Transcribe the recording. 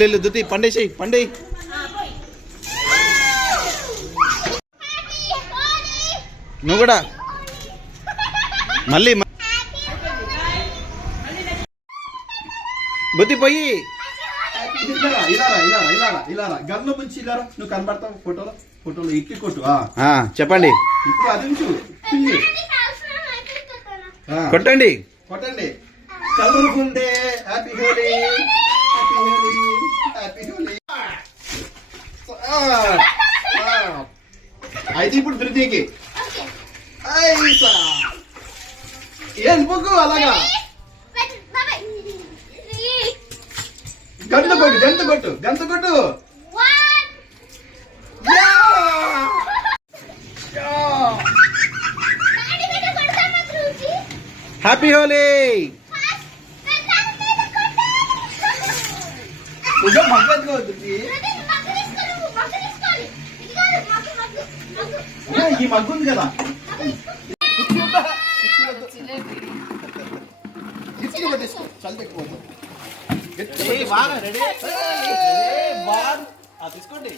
వెళ్ళు దుతి పండేసేయి పండే. నువ్వు కూడా మళ్ళీ బుద్ధి పోయి గన్లో ముంచి ఇలారా, నువ్వు కనబడతావు ఫోటోలో. ఫోటోలో ఇక్కి కొట్టు. చెప్పండి. ఇప్పుడు అది ఉంచు. కొట్టండి కొట్టండి. Colourful day, happy Holi, happy Holi, happy Holi. అయితే ఇప్పుడు ధృతికి ఏం పొగ్గు అలాగా గంత కొట్టు, గంత కొట్టు, గంత కొట్టు. హ్యాపీ హోలీ. ఈ మగ్గు ఉంది కదా, చల్ ఎక్కువ తీసుకోండి.